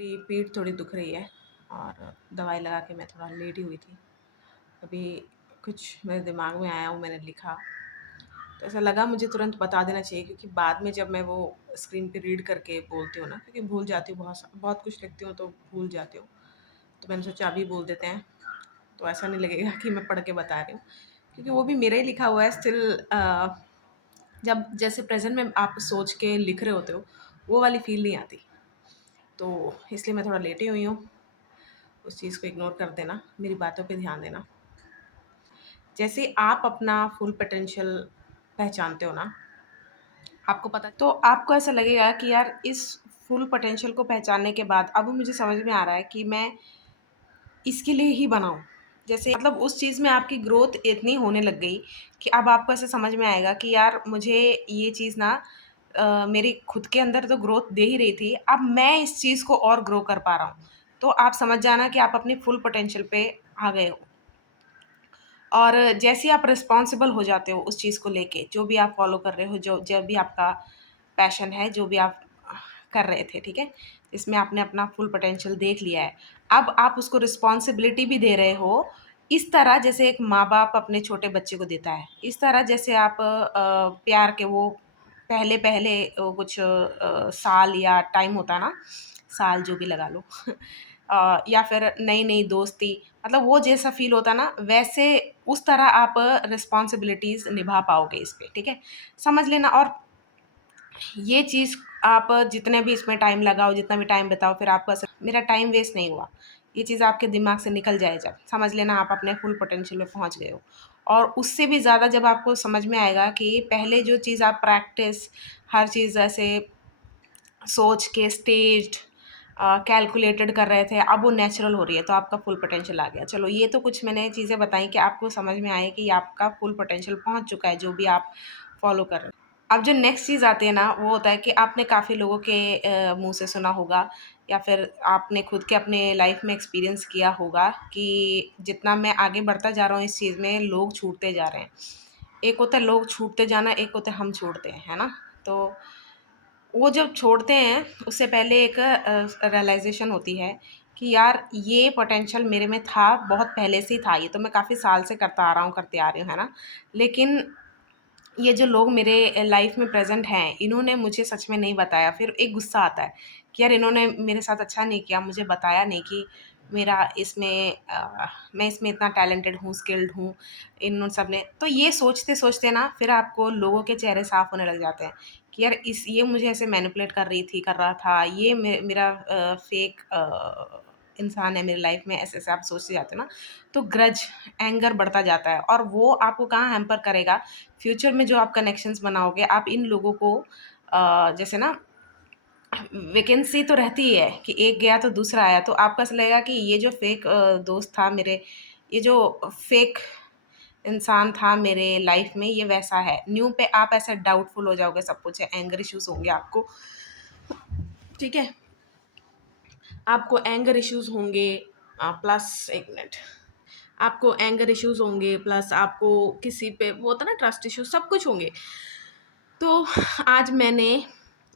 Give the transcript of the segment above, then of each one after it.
मेरी पीठ थोड़ी दुख रही है और दवाई लगा के मैं थोड़ा लेटी हुई थी। अभी कुछ मेरे दिमाग में आया, वो मैंने लिखा, तो ऐसा लगा मुझे तुरंत बता देना चाहिए, क्योंकि बाद में जब मैं वो स्क्रीन पे रीड करके बोलती हूँ ना, क्योंकि भूल जाती हूँ, बहुत कुछ लिखती हूँ तो भूल जाती हूँ। तो मैंने सोचा अभी बोल देते हैं, तो ऐसा नहीं लगेगा कि मैं पढ़ के बता रही हूँ, क्योंकि वो भी मेरा ही लिखा हुआ है स्टिल। जब जैसे प्रेज़ेंट में आप सोच के लिख रहे होते हो, वो वाली फ़ील नहीं आती। तो इसलिए मैं थोड़ा लेटी हुई हूँ। उस चीज़ को इग्नोर कर देना, मेरी बातों पे ध्यान देना। जैसे आप अपना फुल पोटेंशियल पहचानते हो ना, आपको पता तो आपको ऐसा लगेगा कि यार इस फुल पोटेंशियल को पहचानने के बाद अब मुझे समझ में आ रहा है कि मैं इसके लिए ही बना हूँ। जैसे मतलब उस चीज़ में आपकी ग्रोथ इतनी होने लग गई कि अब आपको ऐसे समझ में आएगा कि यार मुझे ये चीज़ ना मेरी खुद के अंदर तो ग्रोथ दे ही रही थी, अब मैं इस चीज़ को और ग्रो कर पा रहा हूँ। तो आप समझ जाना कि आप अपनी फुल पोटेंशियल पे आ गए हो। और जैसे ही आप रिस्पॉन्सिबल हो जाते हो उस चीज़ को लेके, जो भी आप फॉलो कर रहे हो, जो भी आपका पैशन है, जो भी आप कर रहे थे, ठीक है? इसमें आपने अपना फुल पोटेंशियल देख लिया है। अब आप उसको रिस्पॉन्सिबिलिटी भी दे रहे हो, इस तरह जैसे एक माँ-बाप अपने छोटे बच्चे को देता है। इस तरह जैसे आप प्यार के वो पहले-पहले कुछ साल या टाइम होता है ना, साल जो भी लगा लो या फिर नई-नई दोस्ती, मतलब वो जैसा फ़ील होता है ना, वैसे उस तरह आप रिस्पॉन्सिबिलिटीज़ निभा पाओगे इस पे, ठीक है? समझ लेना। और ये चीज़ आप जितने भी इसमें टाइम लगाओ, जितना भी टाइम बिताओ, फिर आपको ऐसा मेरा टाइम वेस्ट नहीं हुआ। ये चीज़ आपके दिमाग से निकल जाए जब, समझ लेना आप अपने फुल पोटेंशियल पे पहुँच गए हो। और उससे भी ज़्यादा जब आपको समझ में आएगा कि पहले जो चीज़ आप प्रैक्टिस हर चीज़ ऐसे सोच के स्टेज्ड कैलकुलेटेड कर रहे थे, अब वो नेचुरल हो रही है, तो आपका फुल पोटेंशियल आ गया। चलो, ये तो कुछ मैंने चीज़ें बताई कि आपको समझ में आए कि आपका फुल पोटेंशियल पहुँच चुका है, जो भी आप फॉलो कर रहे हो। अब जो नेक्स्ट चीज़ आती है ना, वो होता है कि आपने काफ़ी लोगों के मुँह से सुना होगा, या फिर आपने खुद के अपने लाइफ में एक्सपीरियंस किया होगा कि जितना मैं आगे बढ़ता जा रहा हूँ इस चीज़ में, लोग छूटते जा रहे हैं। एक होता है लोग छूटते जाना, एक होता है हम छोड़ते हैं, है ना? तो वो जब छोड़ते हैं, उससे पहले एक रियलाइज़ेशन होती है कि यार ये पोटेंशियल मेरे में था, बहुत पहले से ही था, ये तो मैं काफ़ी साल से करता आ रहा हूँ, करते आ रही हूँ, है ना? लेकिन ये जो लोग मेरे लाइफ में प्रेज़ेंट हैं, इन्होंने मुझे सच में नहीं बताया। फिर एक गुस्सा आता है कि यार इन्होंने मेरे साथ अच्छा नहीं किया, मुझे बताया नहीं कि मेरा इसमें मैं इसमें इतना टैलेंटेड हूँ, स्किल्ड हूँ, इन सब ने। तो ये सोचते-सोचते ना फिर आपको लोगों के चेहरे साफ़ होने लग जाते हैं कि यार ये मुझे ऐसे मैनिपुलेट कर रही थी, कर रहा था, ये मेरा फ़ेक इंसान है मेरी लाइफ में, ऐसे-ऐसे आप सोचते जाते हो ना, तो ग्रज, एंगर बढ़ता जाता है, और वो आपको कहाँ हैम्पर करेगा, फ्यूचर में जो आप कनेक्शंस बनाओगे, आप इन लोगों को जैसे ना वैकेंसी तो रहती ही है कि एक गया तो दूसरा आया, तो आपको ऐसा लगेगा कि ये जो फेक दोस्त था मेरे, ये जो फेक इंसान था मेरे लाइफ में, ये वैसा है। न्यू पे आप ऐसे डाउटफुल हो जाओगे, सब कुछ है, एंगर इश्यूज़ होंगे आपको, ठीक है? आपको एंगर इश्यूज़ होंगे, प्लस एक मिनट, आपको एंगर इश्यूज़ होंगे, प्लस आपको किसी पे वो होता है ना ट्रस्ट इश्यूज़, सब कुछ होंगे। तो आज मैंने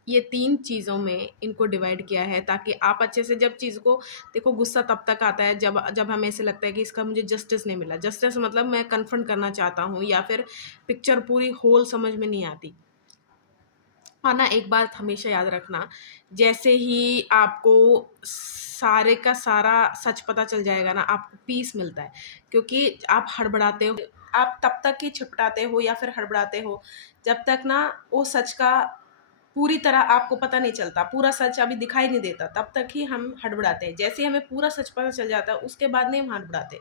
ये 3 चीज़ों में इनको डिवाइड किया है, ताकि आप अच्छे से जब चीज़ को देखो, गुस्सा तब तक आता है जब जब हमें ऐसे लगता है कि इसका मुझे जस्टिस नहीं मिला। जस्टिस मतलब मैं कन्फ्रंट करना चाहता हूँ, या फिर पिक्चर पूरी होल समझ में नहीं आती। हाँ ना, एक बात हमेशा याद रखना, जैसे ही आपको सारे का सारा सच पता चल जाएगा ना, आपको पीस मिलता है। क्योंकि आप हड़बड़ाते हो, आप तब तक ही छिपटाते हो या फिर हड़बड़ाते हो, जब तक ना वो सच का पूरी तरह आपको पता नहीं चलता, पूरा सच अभी दिखाई नहीं देता, तब तक ही हम हड़बड़ाते हैं। जैसे ही हमें पूरा सच पता चल जाता है, उसके बाद नहीं हम हड़बड़ाते,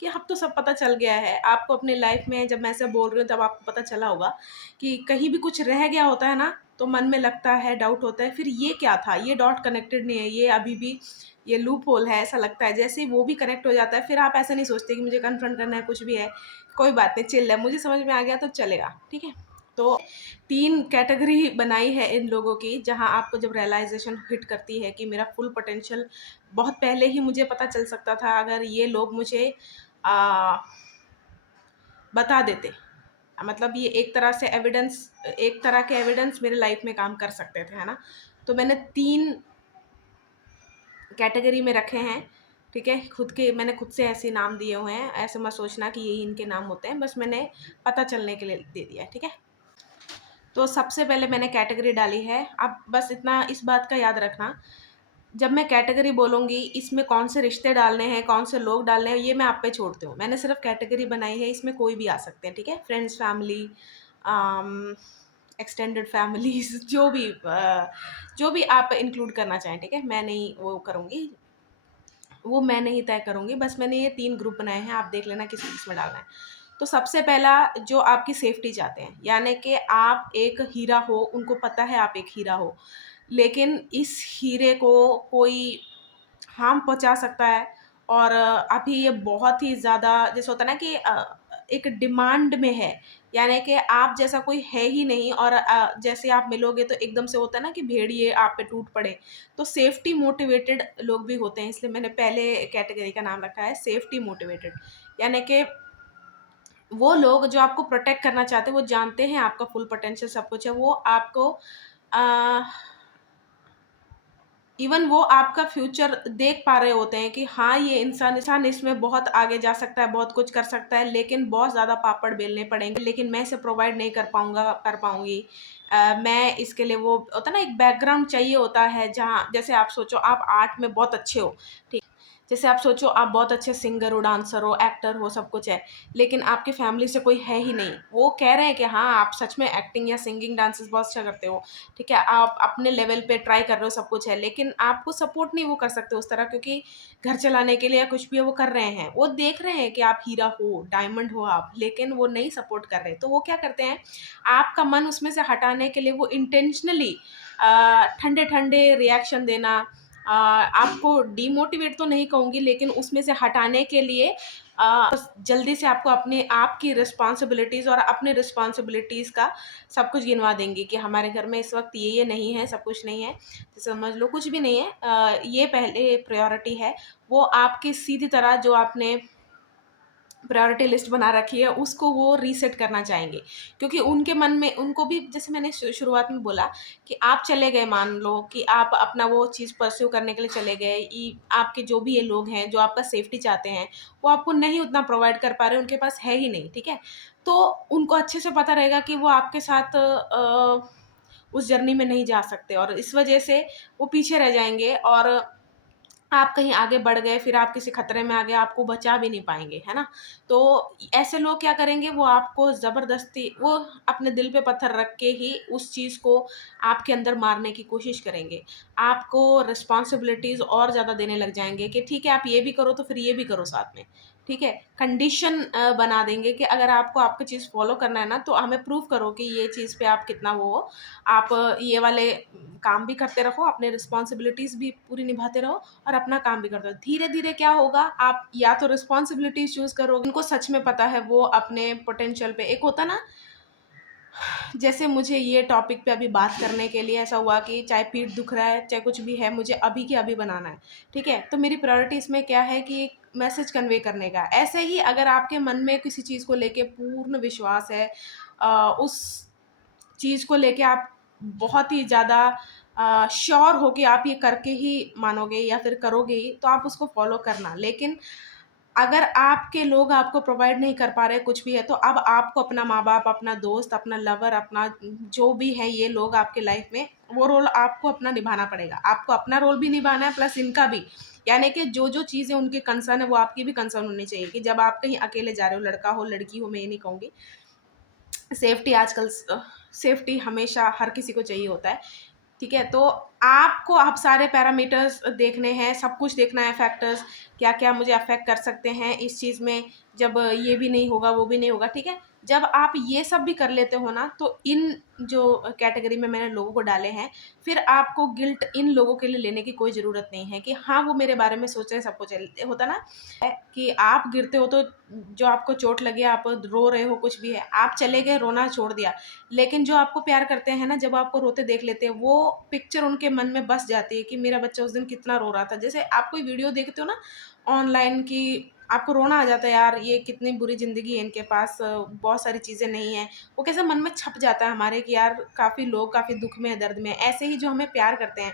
कि अब तो सब पता चल गया है। आपको अपनी लाइफ़ में जब मैं ऐसे बोल रही हूँ, तब आपको पता चला होगा कि कहीं भी कुछ रह गया होता है ना, तो मन में लगता है, डाउट होता है, फिर ये क्या था? ये डॉट कनेक्टेड नहीं है, ये अभी भी ये लूप होल है, ऐसा लगता है। जैसे ही वो भी कनेक्ट हो जाता है, फिर आप ऐसा नहीं सोचते कि मुझे कन्फ्रंट करना है, कुछ भी है, कोई बात नहीं, चिल है, मुझे समझ में आ गया तो चलेगा, ठीक है? तो 3 कैटेगरी बनाई है इन लोगों की, जहाँ आपको जब रियलाइज़ेशन हिट करती है कि मेरा फुल पोटेंशियल बहुत पहले ही मुझे पता चल सकता था, अगर ये लोग मुझे अ, बता देते। मतलब ये एक तरह से एविडेंस, एक तरह के एविडेंस मेरे लाइफ में काम कर सकते थे, है ना? तो मैंने 3 कैटेगरी में रखे हैं, ठीक है। खुद के मैंने खुद से ऐसे नाम दिए हुए हैं, ऐसे मत सोचना कि यही इनके नाम होते हैं, बस मैंने पता चलने के लिए दे दिया है, ठीक है। तो सबसे पहले मैंने कैटेगरी डाली है। अब बस इतना इस बात का याद रखना, जब मैं कैटेगरी बोलूँगी इसमें कौन से रिश्ते डालने हैं, कौन से लोग डालने हैं, ये मैं आप पे छोड़ती हूँ। मैंने सिर्फ कैटेगरी बनाई है, इसमें कोई भी आ सकते हैं, ठीक है। फ्रेंड्स, फैमिली, एक्सटेंडेड फैमिलीज जो भी आप इंक्लूड करना चाहें, ठीक है। मैं नहीं वो करूँगी, वो मैं नहीं तय करूँगी। बस मैंने ये 3 ग्रुप बनाए हैं, आप देख लेना किस में डालना है। तो सबसे पहला जो आपकी सेफ्टी चाहते हैं, यानी कि आप एक हीरा हो, उनको पता है आप एक हीरा हो, लेकिन इस हीरे को कोई हार्म पहुँचा सकता है। और अभी ये बहुत ही ज़्यादा जैसे होता है ना कि एक डिमांड में है, यानी कि आप जैसा कोई है ही नहीं, और जैसे आप मिलोगे तो एकदम से होता है ना कि भेड़िए आप पे टूट पड़े। तो सेफ्टी मोटिवेटेड लोग भी होते हैं, इसलिए मैंने पहले कैटेगरी का नाम रखा है सेफ्टी मोटिवेटेड, यानी कि वो लोग जो आपको प्रोटेक्ट करना चाहते हैं, वो जानते हैं आपका फुल पोटेंशियल सब कुछ है, वो आपको इवन वो आपका फ्यूचर देख पा रहे होते हैं कि हाँ ये इंसान इसमें बहुत आगे जा सकता है, बहुत कुछ कर सकता है, लेकिन बहुत ज़्यादा पापड़ बेलने पड़ेंगे, लेकिन मैं इसे प्रोवाइड नहीं कर पाऊंगी। मैं इसके लिए वो होता है ना, एक बैकग्राउंड चाहिए होता है, जहाँ जैसे आप सोचो आप आर्ट में बहुत अच्छे हो, ठीक, जैसे आप सोचो आप बहुत अच्छे सिंगर हो, डांसर हो, एक्टर हो, सब कुछ है, लेकिन आपकी फैमिली से कोई है ही नहीं। वो कह रहे हैं कि हाँ आप सच में एक्टिंग या सिंगिंग डांसेस बहुत अच्छा करते हो, ठीक है, आप अपने लेवल पे ट्राई कर रहे हो, सब कुछ है, लेकिन आपको सपोर्ट नहीं वो कर सकते उस तरह, क्योंकि घर चलाने के लिए या कुछ भी वो कर रहे हैं, वो देख रहे हैं कि आप हीरा हो, डायमंड हो आप, लेकिन वो नहीं सपोर्ट कर रहे। तो वो क्या करते हैं, आपका मन उसमें से हटाने के लिए वो इंटेंशनली ठंडे ठंडे रिएक्शन देना, आपको डीमोटिवेट तो नहीं कहूँगी, लेकिन उसमें से हटाने के लिए जल्दी से आपको अपने आप की रिस्पॉन्सिबिलिटीज़ और अपने रिस्पॉन्सिबिलिटीज़ का सब कुछ गिनवा देंगे कि हमारे घर में इस वक्त ये नहीं है, सब कुछ नहीं है, तो समझ लो कुछ भी नहीं है। ये पहले प्रायोरिटी है। वो आपकी सीधी तरह जो आपने प्रायोरिटी लिस्ट बना रखी है उसको वो रीसेट करना चाहेंगे, क्योंकि उनके मन में, उनको भी जैसे मैंने शुरुआत में बोला कि आप चले गए, मान लो कि आप अपना वो चीज़ परस्यू करने के लिए चले गए, आपके जो भी ये लोग हैं जो आपका सेफ्टी चाहते हैं, वो आपको नहीं उतना प्रोवाइड कर पा रहे, उनके पास है ही नहीं, ठीक है। तो उनको अच्छे से पता रहेगा कि वो आपके साथ उस जर्नी में नहीं जा सकते, और इस वजह से वो पीछे रह जाएंगे, और आप कहीं आगे बढ़ गए, फिर आप किसी खतरे में आ गए, आपको बचा भी नहीं पाएँगे, है ना? तो ऐसे लोग क्या करेंगे, वो आपको ज़बरदस्ती, वो अपने दिल पे पत्थर रख के ही उस चीज़ को आपके अंदर मारने की कोशिश करेंगे। आपको रिस्पॉन्सिबिलिटीज़ और ज़्यादा देने लग जाएँगे कि ठीक है, आप ये भी करो तो फिर ये भी करो साथ में, ठीक है? कंडीशन बना देंगे कि अगर आपको आपकी चीज़ फ़ॉलो करना है ना, तो हमें प्रूव करो कि ये चीज़ पे आप कितना वो हो। आप ये वाले काम भी करते रहो, अपने रिस्पॉन्सिबिलिटीज़ भी पूरी निभाते रहो, और अपना काम भी करते हो। धीरे-धीरे क्या होगा, आप या तो रिस्पॉन्सिबिलिटीज़ चूज़ करोगे, उनको सच में पता है वो अपने पोटेंशियल पे, एक होता ना, जैसे मुझे ये टॉपिक पे अभी बात करने के लिए ऐसा हुआ कि चाहे पीठ दुख रहा है, चाहे कुछ भी है, मुझे अभी के अभी बनाना है, ठीक है? तो मेरी प्रायोरिटी इसमें क्या है कि एक मैसेज कन्वे करने का। ऐसे ही अगर आपके मन में किसी चीज़ को लेके पूर्ण विश्वास है, उस चीज़ को लेके आप बहुत ही ज़्यादा श्योर हो कि आप ये करके ही मानोगे या फिर करोगे ही, तो आप उसको फ़ॉलो करना। लेकिन अगर आपके लोग आपको प्रोवाइड नहीं कर पा रहे, कुछ भी है, तो अब आपको अपना माँ-बाप, अपना दोस्त, अपना लवर, अपना जो भी है ये लोग आपके लाइफ़ में, वो रोल आपको अपना निभाना पड़ेगा। आपको अपना रोल भी निभाना है प्लस इनका भी। यानी कि जो-जो चीज़ें उनकी कंसर्न है, वो आपकी भी कंसर्न होनी चाहिए कि जब आप कहीं अकेले जा रहे हो, लड़का हो, लड़की हो, मैं ये नहीं कहूँगी। सेफ्टी आजकल सेफ्टी हमेशा हर किसी को चाहिए होता है, ठीक है? तो आपको अब सारे पैरामीटर्स देखने हैं, सब कुछ देखना है, फैक्टर्स क्या-क्या मुझे अफ़ेक्ट कर सकते हैं इस चीज़ में, जब ये भी नहीं होगा, वो भी नहीं होगा, ठीक है? जब आप ये सब भी कर लेते हो ना, तो इन जो कैटेगरी में मैंने लोगों को डाले हैं, फिर आपको गिल्ट इन लोगों के लिए लेने की कोई ज़रूरत नहीं है कि हाँ, वो मेरे बारे में सोच रहे हैं, सब कुछ है। होता ना है कि आप गिरते हो तो जो आपको चोट लगी, आप रो रहे हो, कुछ भी है, आप चले गए, रोना छोड़ दिया, लेकिन जो आपको प्यार करते हैं ना, जब आपको रोते देख लेते हैं, वो पिक्चर उनके मन में बस जाती है कि मेरा बच्चा उस दिन कितना रो रहा था। जैसे आप कोई वीडियो देखते हो ना ऑनलाइन, कि आपको रोना आ जाता है, यार ये कितनी बुरी ज़िंदगी है इनके पास, बहुत सारी चीज़ें नहीं हैं। वो कैसे मन में छप जाता है हमारे कि यार काफ़ी लोग काफ़ी दुःख में हैं, दर्द में हैं। ऐसे ही जो हमें प्यार करते हैं,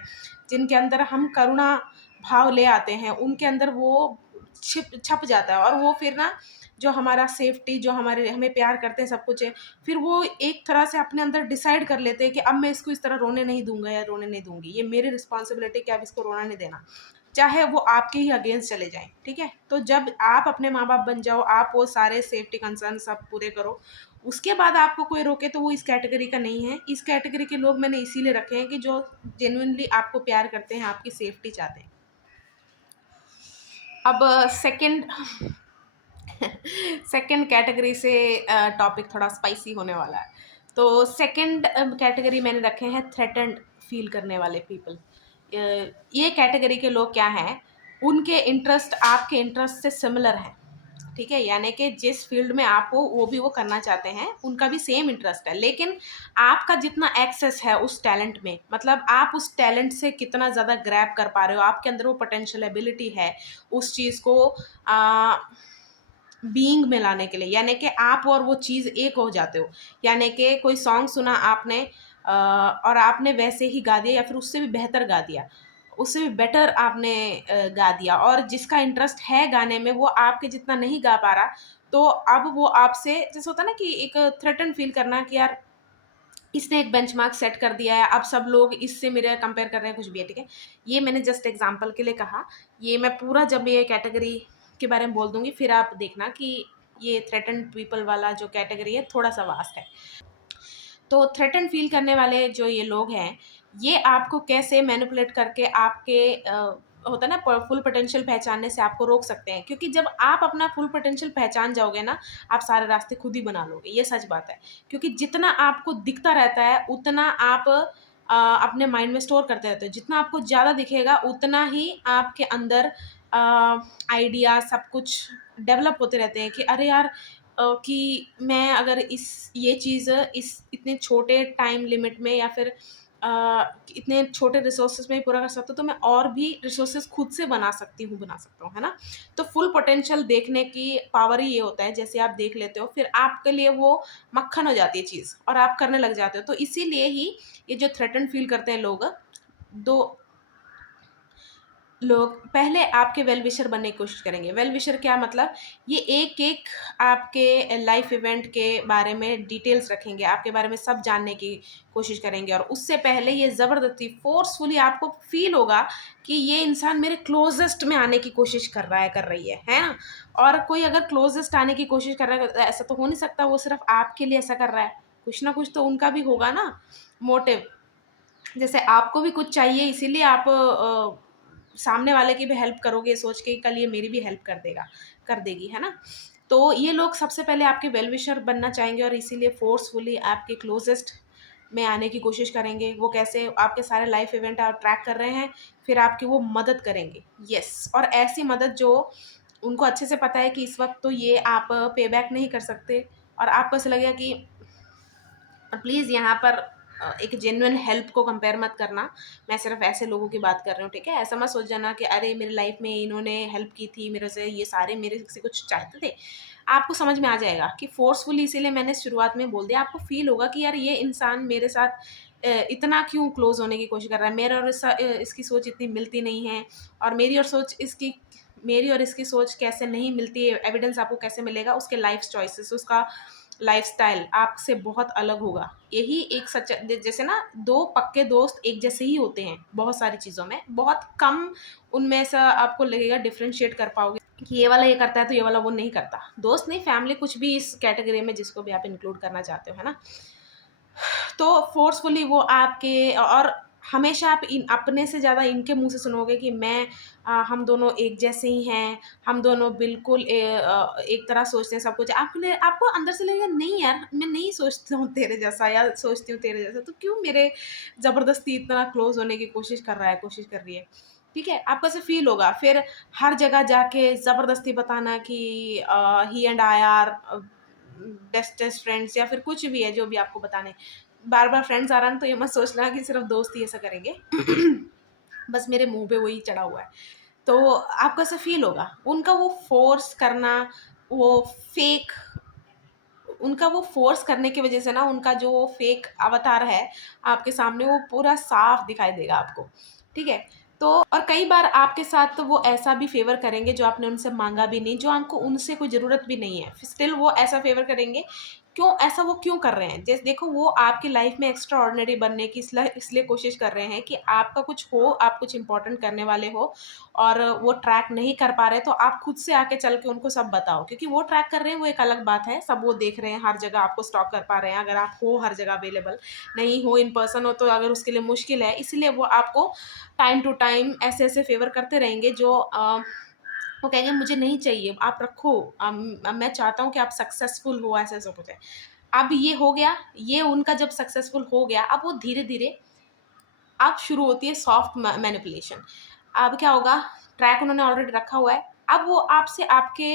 जिनके अंदर हम करुणा भाव ले आते हैं उनके अंदर वो छिप छप जाता है, और वो फिर ना जो हमारा सेफ्टी, जो हमारे हमें प्यार करते हैं, सब कुछ है, फिर वो एक तरह से अपने अंदर डिसाइड कर लेते हैं कि अब मैं इसको इस तरह रोने नहीं दूंगा या रोने नहीं दूंगी, ये मेरी रिस्पॉन्सिबिलिटी कि अब इसको रोना नहीं देना, चाहे वो आपके ही अगेंस्ट चले जाएं। ठीक है, तो जब आप अपने माँ बाप बन जाओ, आप वो सारे सेफ्टी कंसर्न सब पूरे करो, उसके बाद आपको कोई रोके तो वो इस कैटेगरी का नहीं है। इस कैटेगरी के लोग मैंने इसीलिए रखे हैं कि जो जेन्युइनली आपको प्यार करते हैं, आपकी सेफ्टी चाहते हैं। अब सेकंड सेकंड कैटेगरी से टॉपिक थोड़ा स्पाइसी होने वाला है। तो सेकंड कैटेगरी मैंने रखे हैं थ्रेटन्ड फील करने वाले पीपल। ये कैटेगरी के लोग क्या हैं, उनके इंटरेस्ट आपके इंटरेस्ट से सिमिलर हैं। ठीक है, यानी कि जिस फील्ड में आप हो वो भी वो करना चाहते हैं, उनका भी सेम इंटरेस्ट है, लेकिन आपका जितना एक्सेस है उस टैलेंट में, मतलब आप उस टैलेंट से कितना ज़्यादा ग्रैब कर पा रहे हो, आपके अंदर वो पोटेंशियल एबिलिटी है उस चीज़ को बीइंग में लाने के लिए, यानी कि आप और वो चीज़ एक हो जाते हो। यानी कि कोई सॉन्ग सुना आपने और आपने वैसे ही गा दिया या फिर उससे भी बेहतर गा दिया, उससे भी बेटर आपने गा दिया, और जिसका इंटरेस्ट है गाने में वो आपके जितना नहीं गा पा रहा, तो अब वो आपसे, जैसे होता है ना कि एक थ्रेटन फील करना कि यार इसने एक बेंचमार्क सेट कर दिया है, अब सब लोग इससे मेरे कंपेयर कर रहे हैं, कुछ भी है। ठीक है, ये मैंने जस्ट एग्जांपल के लिए कहा। ये मैं पूरा जब ये कैटेगरी के बारे में बोल दूंगी फिर आप देखना कि ये थ्रेटन्ड पीपल वाला जो कैटेगरी है थोड़ा सा वास्ट है। तो थ्रेटन फील करने वाले जो ये लोग हैं, ये आपको कैसे मैनिपुलेट करके आपके होता है ना फुल पोटेंशियल पहचानने से आपको रोक सकते हैं, क्योंकि जब आप अपना फुल पोटेंशियल पहचान जाओगे ना, आप सारे रास्ते खुद ही बना लोगे, ये सच बात है। क्योंकि जितना आपको दिखता रहता है उतना आप अपने माइंड में स्टोर करते रहते हो, जितना आपको ज़्यादा दिखेगा उतना ही आपके अंदर आइडिया सब कुछ डेवलप होते रहते हैं कि अरे यार कि मैं अगर इस ये चीज़ इस इतने छोटे टाइम लिमिट में या फिर इतने छोटे रिसोर्सेज में ही पूरा कर सकता हूँ, तो मैं और भी रिसोर्सेज खुद से बना सकती हूँ, बना सकता हूँ, है ना। तो फुल पोटेंशियल देखने की पावर ही ये होता है, जैसे आप देख लेते हो फिर आपके लिए वो मक्खन हो जाती है चीज़ और आप करने लग जाते हो। तो इसीलिए ही ये जो थ्रेटन फील करते हैं दो लोग पहले आपके वेल विशर बनने की कोशिश करेंगे। वेल विशर क्या मतलब, ये एक-एक आपके लाइफ इवेंट के बारे में डिटेल्स रखेंगे, आपके बारे में सब जानने की कोशिश करेंगे, और उससे पहले ये ज़बरदस्ती फ़ोर्सफुली आपको फ़ील होगा कि ये इंसान मेरे क्लोज़ेस्ट में आने की कोशिश कर रहा है, कर रही है ना? और कोई अगर क्लोज़ेस्ट आने की कोशिश कर रहा है, तो ऐसा तो हो नहीं सकता वो सिर्फ़ आपके लिए ऐसा कर रहा है, कुछ ना कुछ तो उनका भी होगा ना मोटिव। जैसे आपको भी कुछ चाहिए इसीलिए आप सामने वाले की भी हेल्प करोगे सोच के कल ये मेरी भी हेल्प कर देगा, कर देगी, है ना। तो ये लोग सबसे पहले आपके वेल विशर बनना चाहेंगे और इसीलिए फोर्सफुली आपके क्लोजेस्ट में आने की कोशिश करेंगे। वो कैसे, आपके सारे लाइफ इवेंट आप ट्रैक कर रहे हैं, फिर आपकी वो मदद करेंगे। यस, और ऐसी मदद जो उनको अच्छे से पता है कि इस वक्त तो ये आप पे बैक नहीं कर सकते, और आपको ऐसा लगेगा कि प्लीज़ यहाँ पर एक जेन्युइन हेल्प को कंपेयर मत करना। मैं सिर्फ ऐसे लोगों की बात कर रही हूँ, ठीक है? ऐसा मत सोच जाना कि अरे मेरी लाइफ में इन्होंने हेल्प की थी मेरे से, ये सारे मेरे से कुछ चाहते थे। आपको समझ में आ जाएगा कि फ़ोर्सफुली, इसीलिए मैंने शुरुआत में बोल दिया, आपको फ़ील होगा कि यार ये इंसान मेरे साथ इतना क्यों क्लोज़ होने की कोशिश कर रहा है? मेरा और इसकी सोच इतनी मिलती नहीं है, और मेरी और इसकी सोच कैसे नहीं मिलती है, एविडेंस आपको कैसे मिलेगा? उसके लाइफ़ चॉइसेस, उसका लाइफ़स्टाइल आपसे बहुत अलग होगा। यही एक सच्चा जैसे ना 2 पक्के दोस्त एक जैसे ही होते हैं बहुत सारी चीज़ों में, बहुत कम उनमें से आपको लगेगा डिफरेंशिएट कर पाओगे कि ये वाला ये करता है तो ये वाला वो नहीं करता। दोस्त नहीं, फैमिली, कुछ भी इस कैटेगरी में जिसको भी आप इंक्लूड करना चाहते हो, है ना? तो फ़ोर्सफुली वो आपके, और हमेशा आप इन अपने से ज़्यादा इनके मुँह से सुनोगे कि हम दोनों एक जैसे ही हैं, हम दोनों बिल्कुल एक तरह सोचते हैं सब कुछ। आपको अंदर से लगेगा नहीं यार, मैं नहीं सोचता हूँ तेरे जैसा या सोचती हूँ तेरे जैसा, तो क्यों मेरे ज़बरदस्ती इतना क्लोज़ होने की कोशिश कर रहा है, कोशिश कर रही है। ठीक है? आपको ऐसे फ़ील होगा। फिर हर जगह जाके ज़बरदस्ती बताना कि he and I are bestest friends, या फिर कुछ भी है जो भी आपको बताने। बार-बार फ्रेंड्स आ रहा है ना, तो ये मत सोचना कि सिर्फ़ दोस्त ही ऐसा करेंगे। बस मेरे मुँह पे वही चढ़ा हुआ है। तो आपको ऐसा फ़ील होगा। उनका वो फ़ोर्स करना, वो फ़ेक उनका वो फ़ोर्स करने की वज़ह से ना उनका जो फ़ेक अवतार है आपके सामने वो पूरा साफ़ दिखाई देगा आपको। ठीक है? तो और कई बार आपके साथ तो वो ऐसा भी फ़ेवर करेंगे जो आपने उनसे माँगा भी नहीं, जो आपको उनसे कोई ज़रूरत भी नहीं है, स्टिल वो ऐसा फ़ेवर करेंगे। क्यों ऐसा वो क्यों कर रहे हैं? जैसे देखो वो आपकी लाइफ़ में एक्स्ट्रा ऑर्डिनरी बनने की इसलिए कोशिश कर रहे हैं कि आपका कुछ हो, आप कुछ इम्पोर्टेंट करने वाले हो और वो ट्रैक नहीं कर पा रहे, तो आप खुद से आके चल के उनको सब बताओ। क्योंकि वो ट्रैक कर रहे हैं वो एक अलग बात है, सब वो देख रहे हैं, हर जगह आपको स्टॉक कर पा रहे हैं, अगर आप हो हर जगह अवेलेबल, नहीं हो इन पर्सन हो तो अगर उसके लिए मुश्किल है, इसीलिए वो आपको टाइम टू टाइम ऐसे-ऐसे फ़ेवर करते रहेंगे जो वो कहेंगे मुझे नहीं चाहिए, आप रखो, मैं चाहता हूँ कि आप सक्सेसफुल हो, ऐसा-ऐसा कुछ है। अब ये हो गया, ये उनका जब सक्सेसफुल हो गया, अब वो धीरे-धीरे अब शुरू होती है सॉफ्ट मैनिपुलेशन। अब क्या होगा, ट्रैक उन्होंने ऑलरेडी रखा हुआ है, अब वो आपसे आपके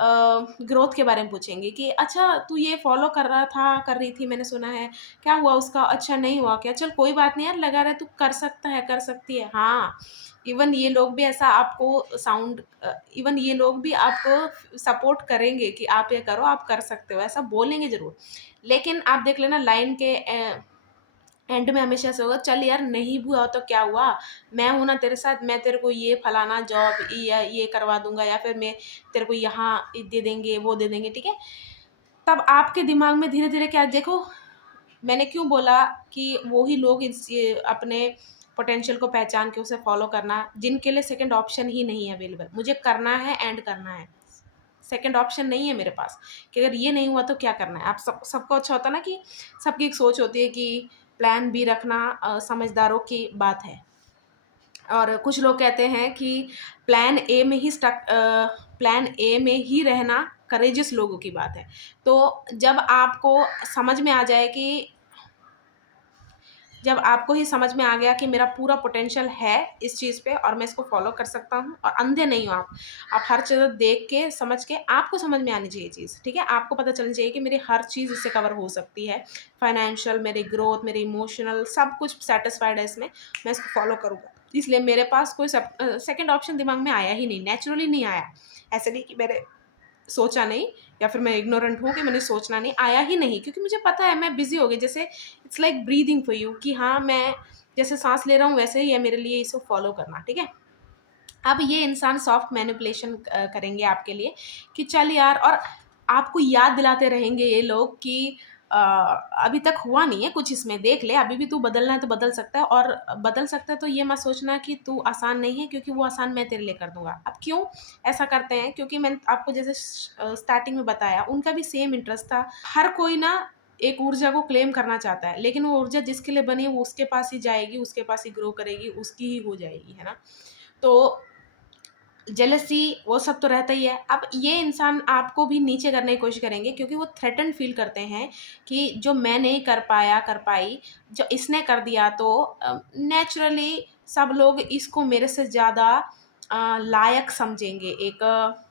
ग्रोथ के बारे में पूछेंगे कि अच्छा तू ये फ़ॉलो कर रहा था, कर रही थी मैंने सुना है, क्या हुआ उसका? अच्छा नहीं हुआ क्या? चल कोई बात नहीं यार, लगा रहा है तू कर सकता है, कर सकती है। हाँ, इवन ये लोग भी ऐसा आपको इवन ये लोग भी आपको सपोर्ट करेंगे कि आप ये करो, आप कर सकते हो, ऐसा बोलेंगे ज़रूर। लेकिन आप देख लेना लाइन के एंड में हमेशा से होगा, चल यार नहीं हुआ तो क्या हुआ, मैं हूँ ना तेरे साथ, मैं तेरे को ये फलाना जॉब या ये करवा दूंगा या फिर मैं तेरे को यहाँ दे देंगे वो दे देंगे, ठीक है। तब आपके दिमाग में धीरे धीरे क्या देखो, मैंने क्यों बोला कि वो ही लोग ये अपने पोटेंशियल को पहचान के उसे फॉलो करना जिनके लिए सेकंड ऑप्शन ही नहीं है अवेलेबल, मुझे करना है एंड करना है, सेकंड ऑप्शन नहीं है मेरे पास कि अगर ये नहीं हुआ तो क्या करना है। आप सबको अच्छा होता है ना कि सबकी एक सोच होती है कि प्लान बी रखना समझदारों की बात है। और कुछ लोग कहते हैं कि प्लान ए में ही रहना करेजियस लोगों की बात है। तो जब आपको समझ में आ जाए कि जब आपको ही समझ में आ गया कि मेरा पूरा पोटेंशियल है इस चीज़ पे और मैं इसको फॉलो कर सकता हूँ और अंधे नहीं हो आप हर चीज़ देख के समझ के आपको समझ में आनी चाहिए चीज़, ठीक है। आपको पता चलनी चाहिए कि मेरी हर चीज़ इससे कवर हो सकती है, फाइनेंशियल, मेरी ग्रोथ, मेरी इमोशनल, सब कुछ सेटिस्फाइड है इसमें, मैं इसको फॉलो करूँगा। इसलिए मेरे पास कोई सेकेंड ऑप्शन दिमाग में आया ही नहीं, नेचुरली नहीं आया। ऐसे नहीं कि मेरे सोचा नहीं या फिर मैं इग्नोरेंट हूँ कि मैंने सोचना नहीं, आया ही नहीं, क्योंकि मुझे पता है मैं बिज़ी हो गई। जैसे it's like breathing for you कि हाँ, मैं जैसे साँस ले रहा हूँ वैसे ही है मेरे लिए इसको फ़ॉलो करना, ठीक है। अब ये इंसान सॉफ्ट मैनिपुलेशन करेंगे आपके लिए कि चल यार, और आपको याद दिलाते रहेंगे ये लोग कि अभी तक हुआ नहीं है कुछ, इसमें देख ले, अभी भी तू बदलना है तो बदल सकता है, और बदल सकता है तो ये मत सोचना कि तू आसान नहीं है, क्योंकि वो आसान मैं तेरे लिए कर दूंगा। अब क्यों ऐसा करते हैं, क्योंकि मैंने आपको जैसे स्टार्टिंग में बताया, उनका भी सेम इंटरेस्ट था। हर कोई ना एक ऊर्जा को क्लेम करना चाहता है, लेकिन वो ऊर्जा जिसके लिए बनी है वो उसके पास ही जाएगी, उसके पास ही ग्रो करेगी, उसकी ही हो जाएगी, है ना। तो जेलसी वो सब तो रहता ही है। अब ये इंसान आपको भी नीचे करने की कोशिश करेंगे, क्योंकि वो थ्रेटन्ड फील करते हैं कि जो मैं नहीं कर पाया, कर पाई, जो इसने कर दिया, तो नेचुरली सब लोग इसको मेरे से ज़्यादा लायक समझेंगे। एक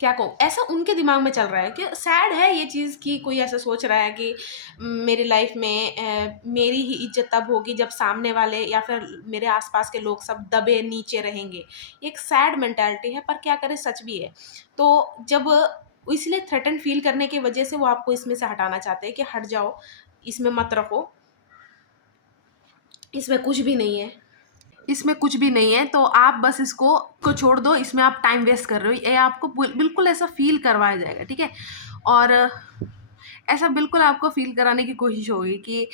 क्या कहूँ, ऐसा उनके दिमाग में चल रहा है कि सैड है ये चीज़ कि कोई ऐसा सोच रहा है कि मेरी लाइफ में मेरी ही इज्जत तब होगी जब सामने वाले या फिर मेरे आसपास के लोग सब दबे नीचे रहेंगे। ये एक सैड मेंटालिटी है, पर क्या करें, सच भी है। तो जब इसलिए थ्रेटन फील करने की वजह से वो आपको इसमें से हटाना चाहते हैं कि हट जाओ, इसमें मत रखो, इसमें कुछ भी नहीं है, इसमें कुछ भी नहीं है, तो आप बस इसको छोड़ दो, इसमें आप टाइम वेस्ट कर रहे हो, ये आपको बिल्कुल ऐसा फ़ील करवाया जाएगा, ठीक है? और ऐसा बिल्कुल आपको फ़ील कराने की कोशिश होगी कि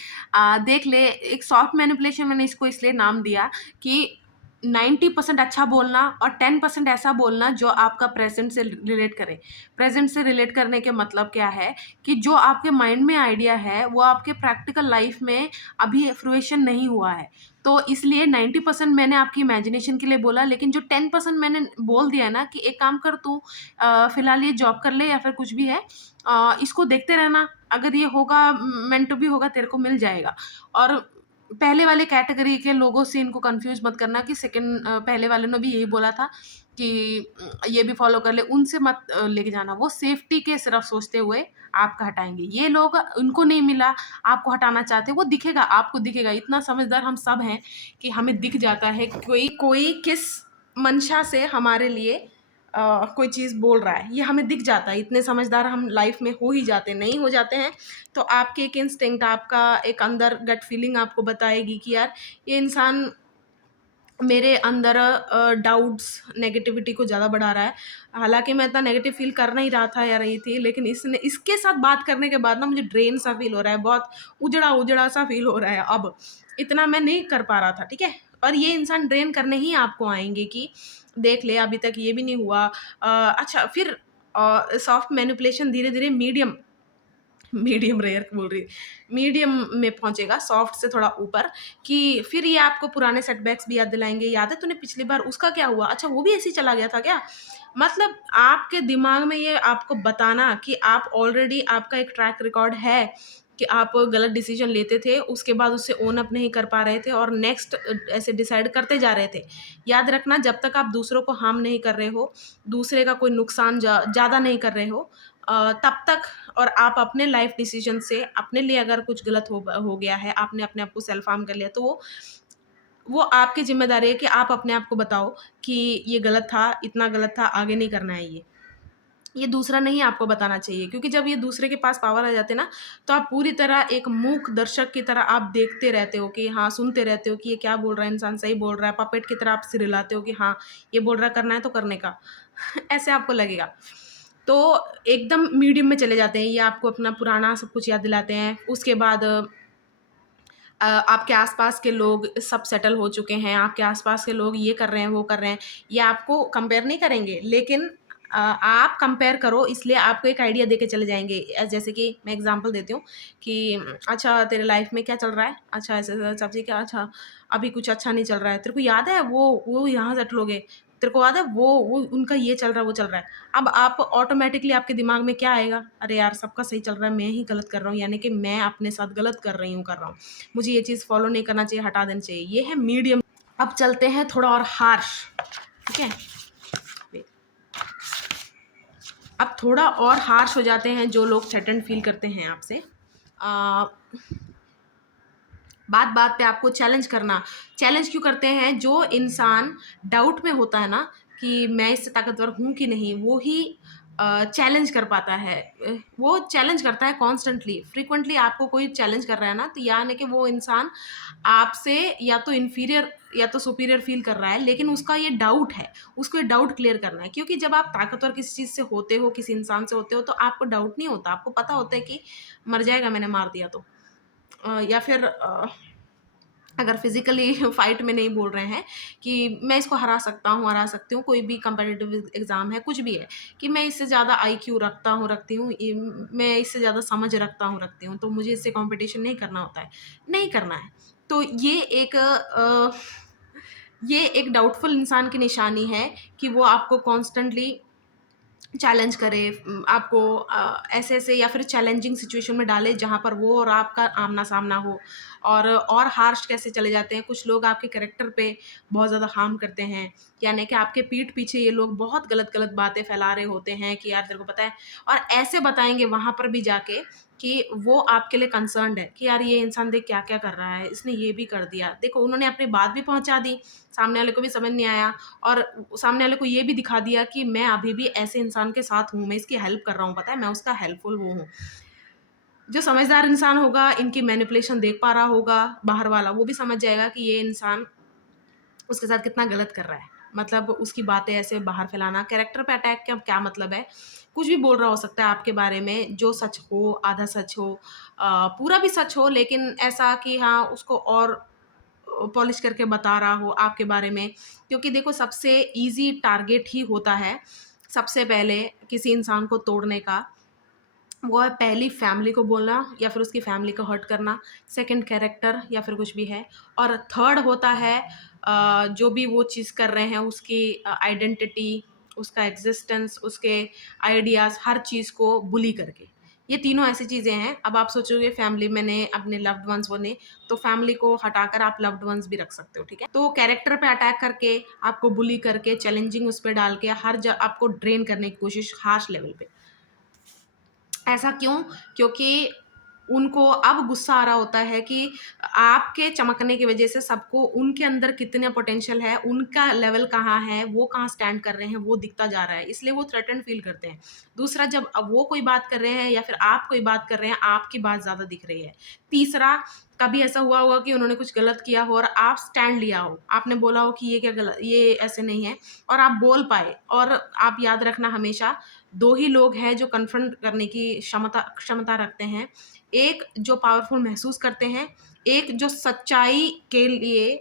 देख ले, एक सॉफ्ट मैनिपुलेशन मैंने इसको इसलिए नाम दिया कि 90% अच्छा बोलना और 10% ऐसा बोलना जो आपका प्रेज़ेंट से रिलेट करे। प्रेज़ेंट से रिलेट करने के मतलब क्या है कि जो आपके माइंड में आइडिया है, वो आपके प्रैक्टिकल लाइफ़ में अभी फ्रूएशन नहीं हुआ है। तो इसलिए 90% मैंने आपकी इमेजिनेशन के लिए बोला, लेकिन जो 10% मैंने बोल दिया ना कि एक काम कर, तू फ़िलहाल ये जॉब कर ले या फिर कुछ भी है, इसको देखते रहना, अगर ये होगा मेंट भी होगा, तेरे को मिल जाएगा। और पहले वाले कैटेगरी के लोगों से इनको कन्फ्यूज़ मत करना कि पहले वाले ने भी यही बोला था कि ये भी फ़ॉलो कर ले, उनसे मत लेके जाना। वो सेफ्टी के सिर्फ़ सोचते हुए आपका हटाएँगे। ये लोग, उनको नहीं मिला, आपको हटाना चाहते हैं, वो दिखेगा, आपको दिखेगा। इतना समझदार हम सब हैं कि हमें दिख जाता है कोई कोई किस मंशा से हमारे लिए कोई चीज़ बोल रहा है, ये हमें दिख जाता है। इतने समझदार हम लाइफ़ में हो ही जाते हैं, नहीं हो जाते हैं तो आपके एक इंस्टिंक्ट, आपका एक अंदर गट फीलिंग आपको बताएगी कि यार ये इंसान मेरे अंदर डाउट्स, नेगेटिविटी को ज़्यादा बढ़ा रहा है। हालाँकि मैं इतना नेगेटिव फ़ील कर नहीं रहा था या रही थी, लेकिन इसके साथ बात करने के बाद ना मुझे ड्रेन सा फ़ील हो रहा है, बहुत उजड़ा-उजड़ा सा फ़ील हो रहा है अब। इतना मैं नहीं कर पा रहा था, ठीक है? और ये इंसान ड्रेन करने ही आपको आएँगे कि देख ले अभी तक ये भी नहीं हुआ। अच्छा फिर सॉफ्ट मैनिपुलेशन धीरे-धीरे मीडियम रेयर बोल रही मीडियम में पहुंचेगा, सॉफ्ट से थोड़ा ऊपर, कि फिर ये आपको पुराने सेटबैक्स भी याद दिलाएंगे, याद है तूने पिछली बार उसका क्या हुआ, अच्छा वो भी ऐसे ही चला गया था क्या। मतलब आपके दिमाग में ये आपको बताना कि आप ऑलरेडी, आपका एक ट्रैक रिकॉर्ड है कि आप गलत डिसीजन लेते थे, उसके बाद उससे ओन अप नहीं कर पा रहे थे और नेक्स्ट ऐसे डिसाइड करते जा रहे थे। याद रखना, जब तक आप दूसरों को हार्म नहीं कर रहे हो, दूसरे का कोई नुकसान ज़्यादा नहीं कर रहे हो, तब तक, और आप अपने लाइफ डिसीजन से अपने लिए अगर कुछ गलत हो गया है, आपने अपने आप को सेल्फ हार्म कर लिया, तो वो आपकी ज़िम्मेदारी है कि आप अपने आप को बताओ कि ये गलत था, इतना गलत था, आगे नहीं करना है ये। ये दूसरा नहीं आपको बताना चाहिए, क्योंकि जब ये दूसरे के पास पावर आ जाते हैं ना, तो आप पूरी तरह एक मूक दर्शक की तरह आप देखते रहते हो कि हाँ, सुनते रहते हो कि ये क्या बोल रहा है इंसान, सही बोल रहा है, पपेट की तरह आप सिर हिलाते हो कि हाँ, ये बोल रहा है करना है तो करने का। ऐसे आपको लगेगा। तो एकदम मीडियम में चले जाते हैं, ये आपको अपना पुराना सब कुछ याद दिलाते हैं। उसके बाद आपके आस-पास के लोग सब सेटल हो चुके हैं, आपके आस-पास के लोग ये कर रहे हैं, वो कर रहे हैं, ये आपको कंपेयर नहीं करेंगे, लेकिन आप कंपेयर करो, इसलिए आपको एक आइडिया देके चले जाएँगे। जैसे कि मैं एग्ज़ाम्पल देती हूँ कि अच्छा तेरे लाइफ़ में क्या चल रहा है? अच्छा ऐसे-ऐसे सब्ज़ी क्या, अच्छा अभी कुछ अच्छा नहीं चल रहा है। तेरे को याद है वो यहाँ सेटल हो गए, तेरे को याद है वो उनका ये चल रहा है, वो चल रहा है। अब आप ऑटोमैटिकली आपके दिमाग में क्या आएगा? अरे यार सबका सही चल रहा है, मैं ही गलत कर रहा हूँ, यानी कि मैं अपने साथ गलत कर रहा हूँ। मुझे ये चीज़ फ़ॉलो नहीं करना चाहिए, हटा देना चाहिए। ये है मीडियम। अब चलते हैं थोड़ा और हार्श, ठीक है? वेट। अब थोड़ा और हार्श हो जाते हैं जो लोग थ्रेटन्ड फ़ील करते हैं आपसे। अ, बात-बात पे आपको चैलेंज क्यों करते हैं? जो इंसान डाउट में होता है ना कि मैं इससे ताकतवर हूँ कि नहीं, वो ही चैलेंज कर पाता है। वो चैलेंज करता है कॉन्स्टेंटली, फ्रीक्वेंटली आपको कोई चैलेंज कर रहा है ना, तो यानी कि वो इंसान आपसे या तो इन्फीरियर या तो सुपीरियर फ़ील कर रहा है, लेकिन उसका ये डाउट है, उसको ये डाउट क्लियर करना है। क्योंकि जब आप ताकतवर किसी चीज़ से होते हो, किसी इंसान से होते हो, तो आपको डाउट नहीं होता, आपको पता होता है कि मर जाएगा मैंने मार दिया तो। या फिर अगर फिज़िकली फ़ाइट में नहीं बोल रहे हैं कि मैं इसको हरा सकता हूँ, हरा सकती हूँ, कोई भी कॉम्पिटिटिव एग्ज़ाम है, कुछ भी है, कि मैं इससे ज़्यादा आईक्यू रखता हूँ, रखती हूँ, मैं इससे ज़्यादा समझ रखता हूँ, रखती हूँ, तो मुझे इससे कॉम्पिटिशन नहीं करना होता है, नहीं करना है। तो ये एक डाउटफुल इंसान की निशानी है कि वो आपको कॉन्स्टेंटली चैलेंज करे, आपको ऐसे-ऐसे या फिर चैलेंजिंग सिचुएशन में डाले जहाँ पर वो और आपका आमना-सामना हो। और हार्श कैसे चले जाते हैं, कुछ लोग आपके कैरेक्टर पे बहुत ज़्यादा हार्म करते हैं, यानी कि आपके पीठ पीछे ये लोग बहुत गलत-गलत बातें फैला रहे होते हैं कि यार तेरे को पता है, और ऐसे बताएँगे वहाँ पर भी जाके कि वो आपके लिए कंसर्न्ड है कि यार ये इंसान देख क्या-क्या कर रहा है, इसने ये भी कर दिया। देखो उन्होंने अपनी बात भी पहुँचा दी, सामने वाले को भी समझ नहीं आया, और सामने वाले को ये भी दिखा दिया कि मैं अभी भी ऐसे इंसान के साथ हूँ, मैं इसकी हेल्प कर रहा हूँ, पता है मैं उसका हेल्पफुल वो हूँ। जो समझदार इंसान होगा, इनकी मैनिपुलेशन देख पा रहा होगा बाहर वाला, वो भी समझ जाएगा कि ये इंसान उसके साथ कितना गलत कर रहा है। मतलब उसकी बातें ऐसे बाहर फैलाना, कैरेक्टर पे अटैक का क्या मतलब है? कुछ भी बोल रहा हो सकता है आपके बारे में, जो सच हो, आधा सच हो, पूरा भी सच हो, लेकिन ऐसा कि हाँ, उसको और पॉलिश करके बता रहा हो आपके बारे में। क्योंकि देखो सबसे ईज़ी टारगेट ही होता है, सबसे पहले किसी इंसान को तोड़ने का, वो है पहली फैमिली को बोलना या फिर उसकी फैमिली को हर्ट करना, सेकंड कैरेक्टर या फिर कुछ भी है, और थर्ड होता है जो भी वो चीज़ कर रहे हैं उसकी आइडेंटिटी, उसका एग्ज़िस्टेंस, उसके आइडियाज़, हर चीज़ को बुली करके। ये तीनों ऐसी चीज़ें हैं। अब आप सोचोगे फैमिली मैंने अपने लव्ड वन्स बोले, तो फैमिली को हटाकर आप लव्ड वन्स भी रख सकते हो, ठीक है? तो कैरेक्टर पे अटैक करके, आपको बुली करके, चैलेंजिंग उस पे डाल के, आपको ड्रेन करने की कोशिश हार्श लेवल पे। ऐसा क्यों? क्योंकि उनको अब गुस्सा आ रहा होता है कि आपके चमकने की वजह से सबको उनके अंदर कितना पोटेंशियल है, उनका लेवल कहाँ है, वो कहाँ स्टैंड कर रहे हैं, वो दिखता जा रहा है, इसलिए वो थ्रेटन्ड फील करते हैं। दूसरा, जब अब वो कोई बात कर रहे हैं या फिर आप कोई बात कर रहे हैं, आपकी बात ज़्यादा दिख रही है। तीसरा, कभी ऐसा हुआ होगा कि उन्होंने कुछ गलत किया हो और आप स्टैंड लिया हो, आपने बोला हो कि ये क्या गलत, ये ऐसे नहीं है, और आप बोल पाए। और आप याद रखना हमेशा, 2 ही लोग हैं जो कन्फ्रंट करने की क्षमता क्षमता रखते हैं। एक जो पावरफुल महसूस करते हैं, एक जो सच्चाई के लिए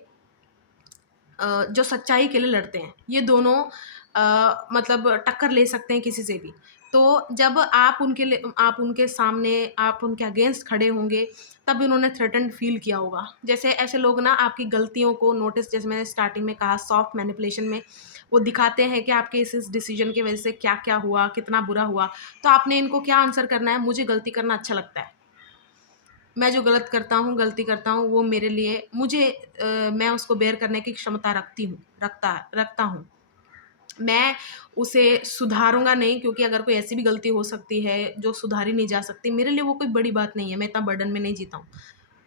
लड़ते हैं। ये दोनों मतलब टक्कर ले सकते हैं किसी से भी। तो जब आप उनके सामने, आप उनके अगेंस्ट खड़े होंगे, तब उन्होंने थ्रेटन्ड फ़ील किया होगा। जैसे ऐसे लोग ना आपकी गलतियों को नोटिस, जैसे मैंने स्टार्टिंग में कहा, सॉफ्ट मैनिपुलेशन में वो दिखाते हैं कि आपके इस डिसीज़न की वज़ह से क्या-क्या हुआ, कितना बुरा हुआ। तो आपने इनको क्या आंसर करना है, मुझे गलती करना अच्छा लगता है। मैं जो गलती करता हूँ, वो मेरे लिए मैं उसको बेयर करने की क्षमता रखता हूँ। मैं उसे सुधारूँगा नहीं, क्योंकि अगर कोई ऐसी भी गलती हो सकती है जो सुधारी नहीं जा सकती, मेरे लिए वो कोई बड़ी बात नहीं है, मैं इतना बर्डन में नहीं जीता हूँ।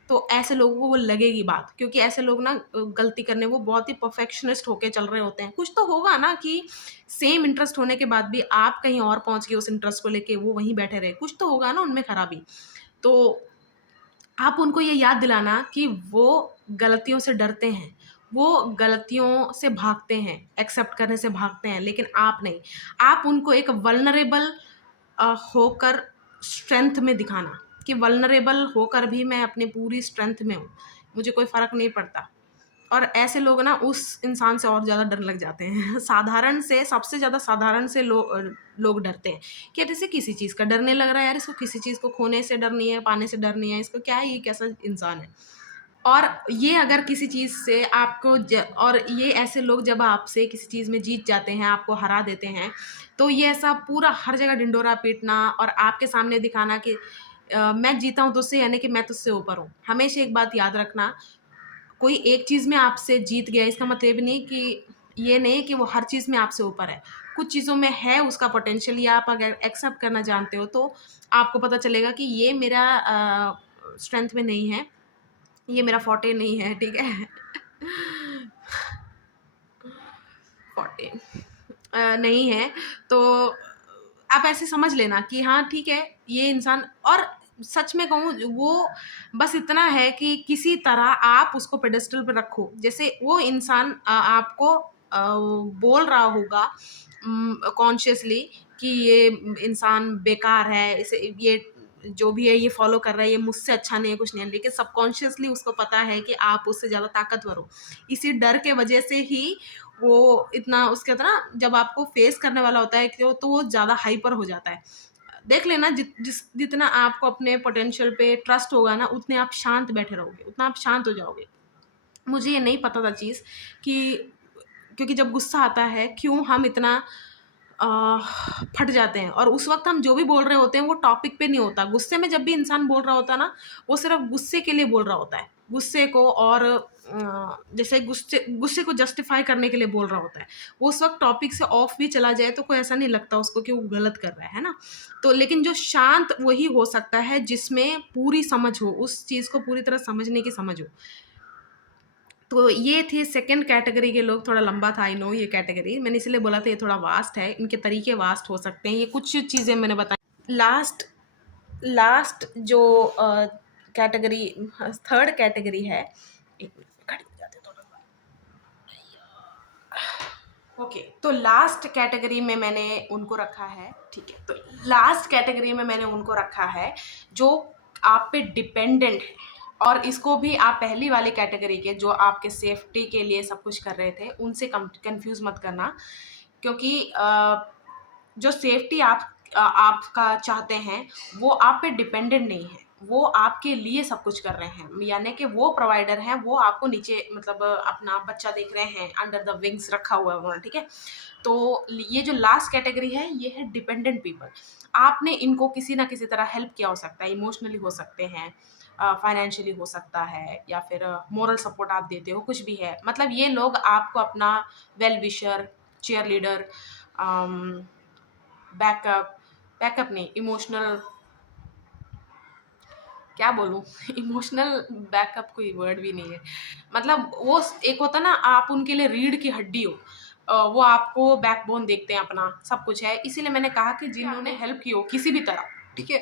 तो ऐसे लोगों को वो लगेगी बात, क्योंकि ऐसे लोग ना गलती करने वो बहुत ही परफेक्शनिस्ट होके चल रहे होते हैं। कुछ तो होगा ना कि सेम इंटरेस्ट होने के बाद भी आप कहीं और पहुँच गए उस इंटरेस्ट को लेके, वो वहीं बैठे रहे, कुछ तो होगा ना उनमें खराबी। तो आप उनको ये याद दिलाना कि वो गलतियों से डरते हैं, वो गलतियों से भागते हैं, एक्सेप्ट करने से भागते हैं, लेकिन आप नहीं। आप उनको एक वल्नरेबल होकर स्ट्रेंथ में दिखाना कि वल्नरेबल होकर भी मैं अपनी पूरी स्ट्रेंथ में हूँ, मुझे कोई फ़र्क नहीं पड़ता। और ऐसे लोग ना उस इंसान से और ज़्यादा डर लग जाते हैं। साधारण से, सबसे ज़्यादा साधारण से लोग डरते हैं कि यार इसे किसी चीज़ का डर नहीं लग रहा है, यार इसको किसी चीज़ को खोने से डर नहीं है, पाने से डर नहीं है, इसको क्या है, ये कैसा इंसान है। और ये अगर किसी चीज़ से आपको और ये ऐसे लोग जब आपसे किसी चीज़ में जीत जाते हैं, आपको हरा देते हैं, तो ये ऐसा पूरा हर जगह ढिंढोरा पीटना और आपके सामने दिखाना कि मैं जीता हूँ तुझसे, यानी कि मैं तुझसे ऊपर हूँ। हमेशा एक बात याद रखना, कोई एक चीज़ में आपसे जीत गया, इसका मतलब ये नहीं कि वो हर चीज़ में आपसे ऊपर है। कुछ चीज़ों में है उसका पोटेंशियल, या आप अगर एक्सेप्ट करना जानते हो, तो आपको पता चलेगा कि ये मेरा स्ट्रेंथ में नहीं है, ये मेरा फोर्टे नहीं है, ठीक है? फोर्टे नहीं है, तो आप ऐसे समझ लेना कि हाँ, ठीक है, ये इंसान। और सच में कहूँ, वो बस इतना है कि किसी तरह आप उसको पेडेस्टल पे रखो। जैसे वो इंसान आपको बोल रहा होगा कॉन्शियसली कि ये इंसान बेकार है, इसे ये जो भी है ये फॉलो कर रहा है, ये मुझसे अच्छा नहीं है, कुछ नहीं है, लेकिन सबकॉन्शियसली उसको पता है कि आप उससे ज़्यादा ताकतवर हो। इसी डर के वजह से ही वो इतना, उसके कहते हैं ना, जब आपको फेस करने वाला होता है तो वो ज़्यादा हाइपर हो जाता है। देख लेना, जितना आपको अपने पोटेंशियल पे ट्रस्ट होगा ना, उतने आप शांत बैठे रहोगे, उतना आप शांत हो जाओगे। मुझे ये नहीं पता था चीज़ कि क्योंकि जब गुस्सा आता है, क्यों हम इतना अ, फट जाते हैं, और उस वक़्त हम जो भी बोल रहे होते हैं वो टॉपिक पे नहीं होता। गुस्से में जब भी इंसान बोल रहा होता है ना, वो सिर्फ़ गुस्से के लिए बोल रहा होता है। गुस्से को और जैसे गुस्से को जस्टिफ़ाई करने के लिए बोल रहा होता है। वो उस वक़्त टॉपिक से ऑफ भी चला जाए तो कोई ऐसा नहीं लगता उसको कि वो गलत कर रहा है ना? तो लेकिन जो शांत वही हो सकता है जिसमें पूरी समझ हो, उस चीज़ को पूरी तरह समझने की समझ हो। तो ये थे सेकंड कैटेगरी के लोग। थोड़ा लंबा था, आई नो ये कैटेगरी, मैंने इसलिए बोला था ये थोड़ा वास्ट है, इनके तरीके वास्ट हो सकते हैं। ये कुछ चीज़ें मैंने बताई। लास्ट लास्ट जो कैटेगरी, थर्ड कैटेगरी है, एक मिनट खड़ी हो जाते थोड़ा सा। ओके, तो लास्ट कैटेगरी में मैंने उनको रखा है, ठीक है? तो लास्ट कैटेगरी में मैंने उनको रखा है जो आप पे डिपेंडेंट है। और इसको भी आप पहली वाली कैटेगरी के, जो आपके सेफ्टी के लिए सब कुछ कर रहे थे, उनसे कंफ्यूज मत करना। क्योंकि जो सेफ्टी आपका चाहते हैं, वो आप पे डिपेंडेंट नहीं है, वो आपके लिए सब कुछ कर रहे हैं, यानी कि वो प्रोवाइडर हैं, वो आपको नीचे मतलब अपना बच्चा देख रहे हैं, अंडर द विंग्स रखा हुआ है उन्होंने, ठीक है? तो ये जो लास्ट कैटेगरी है, ये है डिपेंडेंट पीपल। आपने इनको किसी ना किसी तरह हेल्प किया हो सकता है, इमोशनली हो सकते हैं, फाइनेंशियली हो सकता है, या फिर मोरल सपोर्ट आप देते हो, कुछ भी है। मतलब ये लोग आपको अपना well wisher, cheerleader, backup backup नहीं, इमोशनल क्या बोलूँ इमोशनल बैकअप कोई वर्ड भी नहीं है। मतलब वो एक होता है ना, आप उनके लिए रीढ़ की हड्डी हो। वो आपको बैकबोन देखते हैं अपना, सब कुछ है। इसीलिए मैंने कहा कि जिन्होंने हेल्प की हो किसी भी तरह, ठीक है?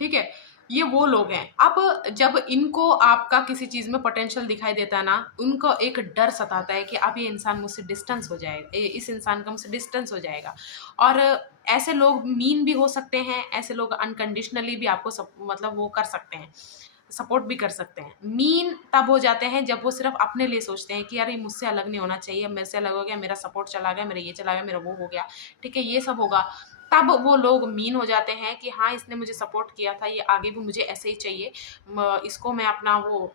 ठीक है? ये वो लोग हैं। अब जब इनको आपका किसी चीज़ में पोटेंशियल दिखाई देता है ना, उनको एक डर सताता है कि अब ये इंसान मुझसे डिस्टेंस हो जाएगा, इस इंसान का मुझसे डिस्टेंस हो जाएगा। और ऐसे लोग मीन भी हो सकते हैं, ऐसे लोग अनकंडीशनली भी आपको मतलब वो कर सकते हैं, सपोर्ट भी कर सकते हैं। मीन तब हो जाते हैं जब वो सिर्फ़ अपने लिए सोचते हैं कि यार ये मुझसे अलग नहीं होना चाहिए, मेरे से अलग हो गया, मेरा सपोर्ट चला गया, मेरा ये चला गया, मेरा वो हो गया, ठीक है? ये सब होगा। तब वो लोग मीन हो जाते हैं कि हाँ, इसने मुझे सपोर्ट किया था, ये आगे भी मुझे ऐसे ही चाहिए। इसको मैं अपना वो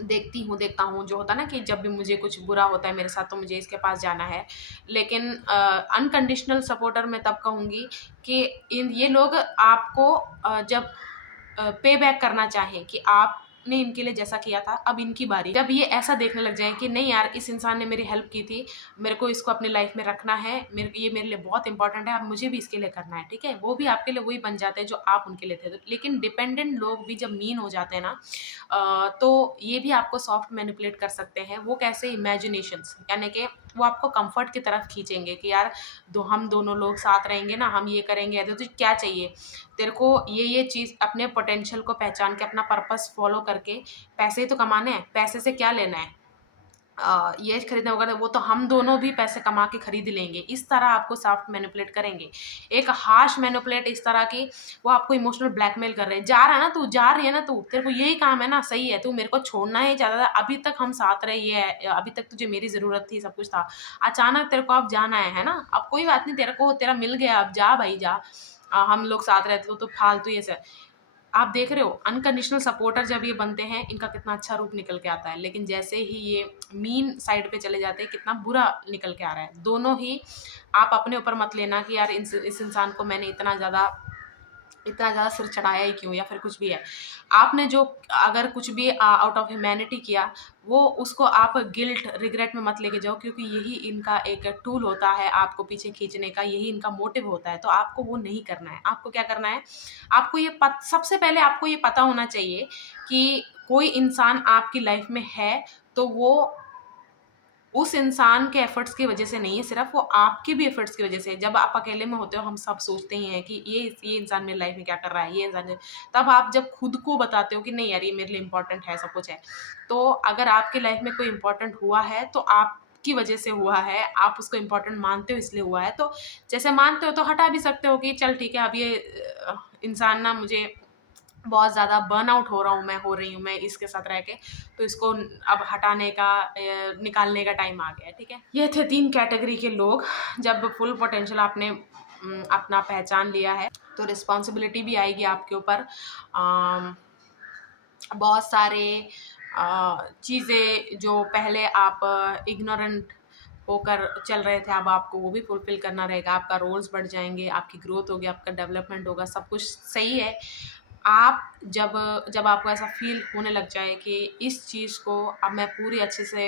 देखता हूँ, जो होता है ना कि जब भी मुझे कुछ बुरा होता है मेरे साथ तो मुझे इसके पास जाना है। लेकिन अनकंडीशनल सपोर्टर मैं तब कहूँगी कि इन ये लोग आपको जब पे बैक करना चाहें कि आपने इनके लिए जैसा किया था, अब इनकी बारी। जब ये ऐसा देखने लग जाएँ कि नहीं यार, इस इंसान ने मेरी हेल्प की थी, मेरे को इसको अपनी लाइफ़ में रखना है, ये मेरे लिए बहुत इम्पोर्टेंट है, अब मुझे भी इसके लिए करना है, ठीक है? वो भी आपके लिए वही बन जाते हैं जो आप उनके लिए थे। लेकिन डिपेंडेंट लोग भी जब मीन हो जाते हैं ना, तो ये भी आपको सॉफ्ट मैनिपुलेट कर सकते हैं। वो कैसे? इमेजिनेशंस, यानी कि वो आपको कम्फर्ट की तरफ खींचेंगे कि यार हम दोनों लोग साथ रहेंगे ना, हम ये करेंगे, तो तुझे क्या चाहिए? तेरे को ये चीज़ अपने पोटेंशियल को पहचान के अपना पर्पस फ़ॉलो करके पैसे ही तो कमाने हैं, पैसे से क्या लेना है? ये खरीदना होगा तो वो तो हम दोनों भी पैसे कमा के खरीद लेंगे। इस तरह आपको सॉफ्ट मैनिपुलेट करेंगे। एक हार्श मैनिपुलेट इस तरह की, वो आपको इमोशनल ब्लैकमेल कर रहे हैं। जा रहा है ना तू, जा रही है ना तू, तेरे को यही काम है ना, सही है, तू मेरे को छोड़ना ही चाहता था, अभी तक हम साथ रहे, ये है, अभी तक तुझे मेरी ज़रूरत थी, सब कुछ था। अचानक तेरे को अब जाना है ना? अब कोई बात नहीं, तेरे को तेरा मिल गया, अब जा भाई जा। हम लोग साथ रहते तो फालतू ये सब। आप देख रहे हो अनकंडीशनल सपोर्टर जब ये बनते हैं, इनका कितना अच्छा रूप निकल के आता है। लेकिन जैसे ही ये मीन साइड पे चले जाते हैं, कितना बुरा निकल के आ रहा है। दोनों ही आप अपने ऊपर मत लेना कि यार इस इंसान को मैंने इतना ज़्यादा सिर चढ़ाया ही क्यों, या फिर कुछ भी है। आपने जो अगर कुछ भी आउट ऑफ ह्यूमैनिटी किया, वो उसको आप गिल्ट, रिग्रेट में मत लेके जाओ, क्योंकि यही इनका एक टूल होता है आपको पीछे खींचने का, यही इनका मोटिव होता है। तो आपको वो नहीं करना है। आपको क्या करना है? आपको सबसे पहले आपको ये पता होना चाहिए कि कोई इंसान आपकी लाइफ में है, तो वो उस इंसान के एफर्ट्स की वजह से नहीं है, सिर्फ़ वो आपके भी एफर्ट्स की वजह से है। जब आप अकेले में होते हो, हम सब सोचते ही हैं कि ये इंसान मेरी लाइफ़ में क्या कर रहा है, ये इंसान तब आप जब खुद को बताते हो कि नहीं यार, ये मेरे लिए इम्पोर्टेंट है, सब कुछ है। तो अगर आपकी लाइफ़ में कोई इम्पोर्टेंट हुआ है, तो आपकी वजह से हुआ है, आप उसको इम्पोर्टेंट मानते हो इसलिए हुआ है। तो जैसे मानते हो तो हटा भी सकते हो कि चल ठीक है, अब ये इंसान ना मुझे बहुत ज़्यादा बर्नआउट हो रही हूँ मैं इसके साथ रह के, तो इसको अब हटाने का निकालने का टाइम आ गया है, ठीक है? ये थे 3 कैटेगरी के लोग। जब फुल पोटेंशियल आपने अपना पहचान लिया है, तो रिस्पॉन्सिबिलिटी भी आएगी आपके ऊपर। बहुत सारे चीज़ें जो पहले आप इग्नोरेंट होकर चल रहे थे, अब आपको वो भी फुलफ़िल करना रहेगा। आपका रोल्स बढ़ जाएँगे, आपकी ग्रोथ होगी, आपका डेवलपमेंट होगा, सब कुछ सही है। आप जब जब आपको ऐसा फ़ील होने लग जाए कि इस चीज़ को अब मैं पूरी अच्छे से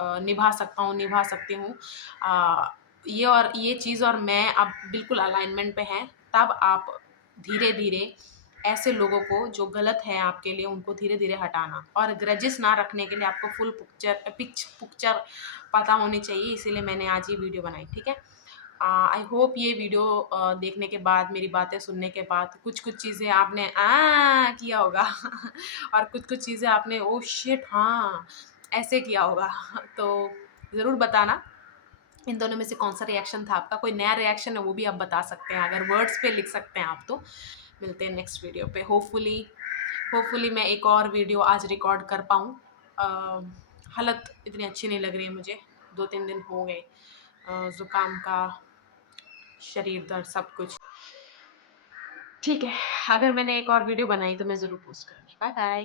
निभा सकता हूँ, निभा सकती हूँ, ये चीज़ और मैं अब बिल्कुल अलाइनमेंट पे हैं, तब आप धीरे-धीरे ऐसे लोगों को जो गलत है आपके लिए, उनको धीरे-धीरे हटाना, और ग्रजेस ना रखने के लिए आपको फुल पिक्चर पता होनी चाहिए। इसीलिए मैंने आज ये वीडियो बनाई, ठीक है? आई होप ये वीडियो देखने के बाद, मेरी बातें सुनने के बाद कुछ-कुछ चीज़ें आपने किया होगा और कुछ-कुछ चीज़ें आपने ओह शिट! हाँ, ऐसे किया होगा। तो ज़रूर बताना इन दोनों में से कौन-सा रिएक्शन था आपका? कोई नया रिएक्शन है वो भी आप बता सकते हैं, अगर वर्ड्स पे लिख सकते हैं आप तो। मिलते हैं नेक्स्ट वीडियो पे। होपफुली मैं एक और वीडियो आज रिकॉर्ड कर पाऊँ। हालत इतनी अच्छी नहीं लग रही है मुझे, 2-3 दिन हो गए ज़ुकाम का, शरीर दर्द, सब कुछ। ठीक है, अगर मैंने एक और वीडियो बनाई तो मैं ज़रूर पोस्ट करूँगी। Bye bye.